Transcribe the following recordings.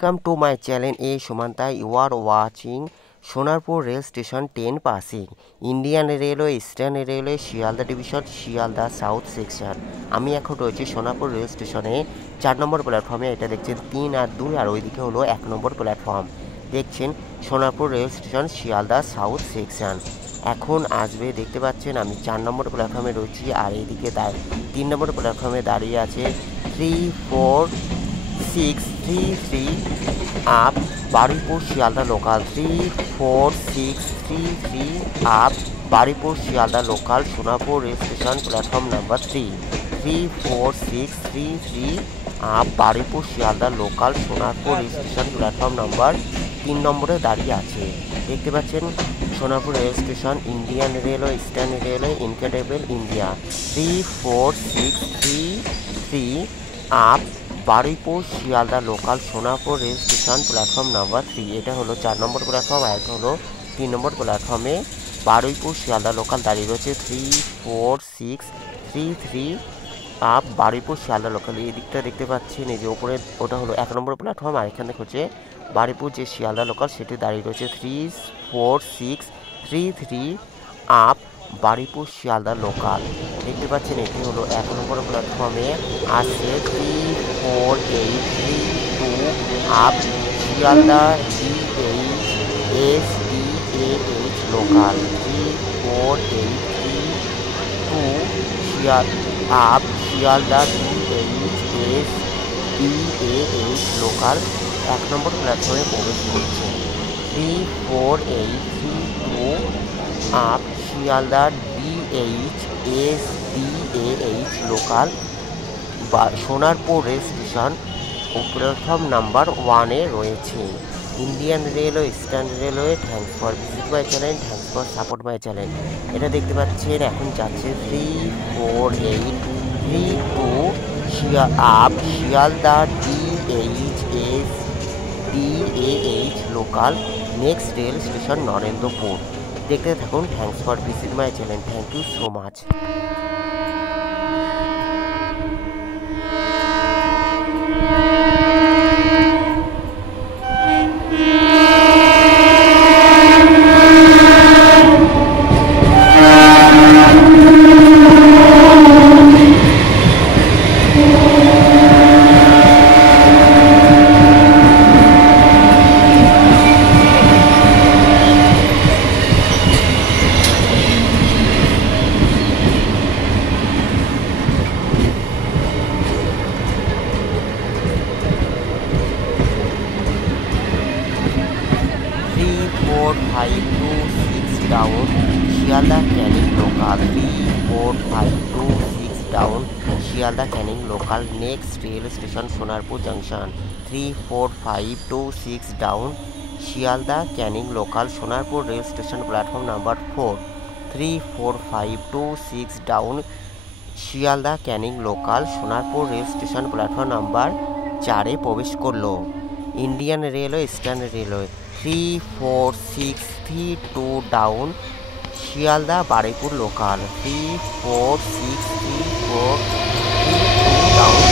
Welcome to my channel A Sumanta. You are watching Sonarpur Rail Station 10 passing Indian Railway Eastern Railway Shialda Division Shialda South Section। আমি এখন রয়েছি Sonarpur rail স্টেশনে 4 নম্বর প্ল্যাটফর্মে। এটা দেখছেন 3 আর 2 আর ওইদিকে হলো 1 নম্বর প্ল্যাটফর্ম। দেখছেন Sonarpur rail station Sealdah south section. এখন আসবে দেখতে পাচ্ছেন আমি 4 নম্বর প্ল্যাটফর্মে রয়েছি আর এইদিকে 3 নম্বর প্ল্যাটফর্মে দাঁড়িয়ে আছে 3463 up Baruipur Sealdah local 34633 up Baruipur Sealdah local Sonarpur rail station platform number 34633 up Baruipur Sealdah local Sonarpur rail station platform number 3 নম্বরে দাঁড়িয়ে আছে। দেখতে পাচ্ছেন Sonarpur rail station Indian railway eastern railway incredible India 3633 up Baruipur Sealdah local Sonarpur rail station platform number 3। এটা হলো 4 নম্বর প্ল্যাটফর্ম আর এটা হলো 3 নম্বর প্ল্যাটফর্মে বারুইপুর শিয়ালদা লোকাল দাঁড়িয়ে রয়েছে 34633 আপ বারুইপুর শিয়ালদা লোকাল। এই দিকটা দেখতে পাচ্ছেন এই যে ওপরে ওটা হলো 1 নম্বর প্ল্যাটফর্ম আর এখানে হচ্ছে বারুইপুর যে শিয়ালদা লোকাল সেটি দাঁড়িয়ে রয়েছে 34633 আপ বারুইপুর শিয়ালদা লোকাল। দেখতে পাচ্ছেন এটি হলো 1 নম্বর প্ল্যাটফর্মে আসছে 34832 up Sealdah GHSDAH local 34832 up Sealdah GHSDAH local 1 নম্বর প্ল্যাটফর্মে প্রবেশ করছে 34832 আপ শিয়ালদা DHSDAH লোকাল বা Sonarpur rail station platform number 1-এ রয়েছে। Indian railway eastern railway thanks for visit my channel, thanks for support my channel. এটা দেখতে পাচ্ছেন এখন যাচ্ছে 34832 up Sealdah DHSDAH local next rail station Narendrapur. দেখতে থাকুন। Thanks for visit my channel. Thank you so much. Down Sealdah Canning local 34526 down Sealdah Canning local next rail station Sonarpur junction 34526 down Sealdah Canning local Sonarpur rail station platform number 4 34526 down Sealdah Canning local Sonarpur rail station platform number 4-এ প্রবেশ করলো। Indian railway eastern railway 34632 down Sealdah Baruipur local 34634 down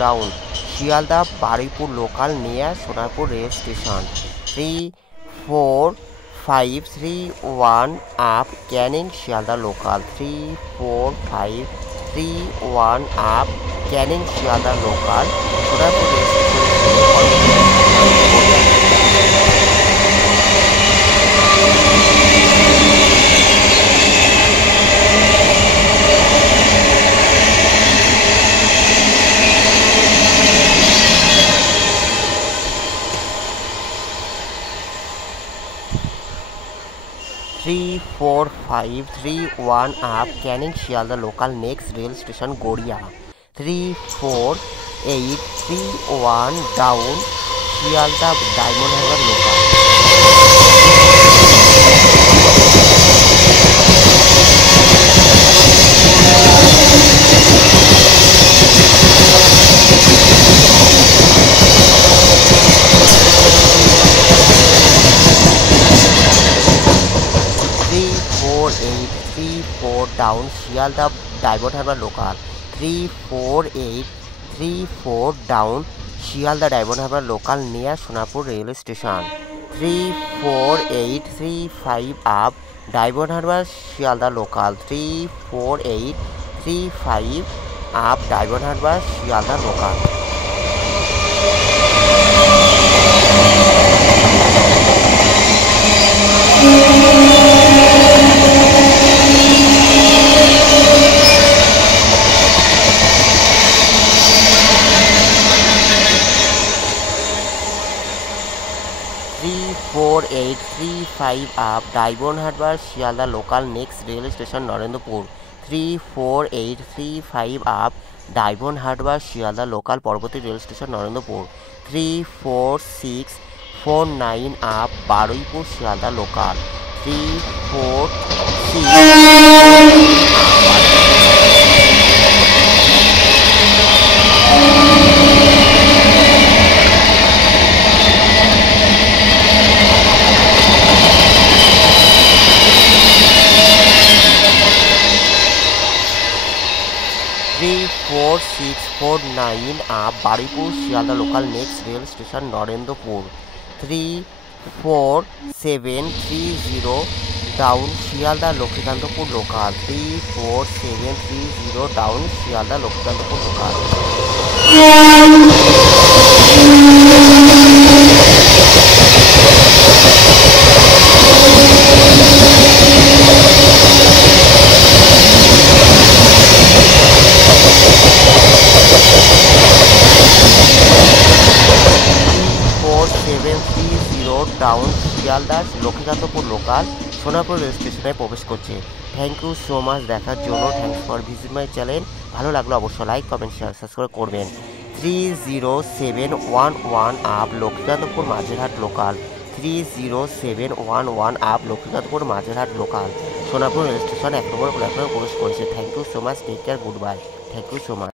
down Sealdah Baruipur local near Sonarpur rail station 34531 up Canning Sealdah local 34531 up Canning Sealdah local Sonarpur rail station 34531 up Canning Sealdah local next rail station Garia 34831 down Sealdah Diamond Harbour local. Down Sealdah Diamond Harbour local. 34834 down Sealdah Diamond Harbour local near Sonarpur railway station. 34835 up Diamond Harbour Sealdah local. 34835 up Diamond Harbour Sealdah local. 34835 up Diamond Harbour Sealdah local next railway station Narendrapur. 34835 up Diamond Harbour Sealdah local পরবর্তী rail station Narendrapur. 34649 up Baruipur Sealdah local. 34649 up Baruipur Sealdah local next rail station Narendrapur. 34730 down Sealdah Lakshmikantapur local. 34730 down Sealdah Lakshmikantapur local. 4730 down Sealdah Lakshmikantapur local Sonarpur rail স্টেশনে প্রবেশ করছে। Thank you so much দেখার জন্য। Thanks for visit my channel. ভালো লাগলো অবশ্যই like comment share subscribe করবেন। 30711 up Lakshmikantapur Majerhat local. 30711 up Lakshmikantapur Majerhat local Sonarpur rail station 1 নম্বর প্ল্যাটফর্মে প্রবেশ করেছে। Thank you so much, take care, good bye. Thank you so much.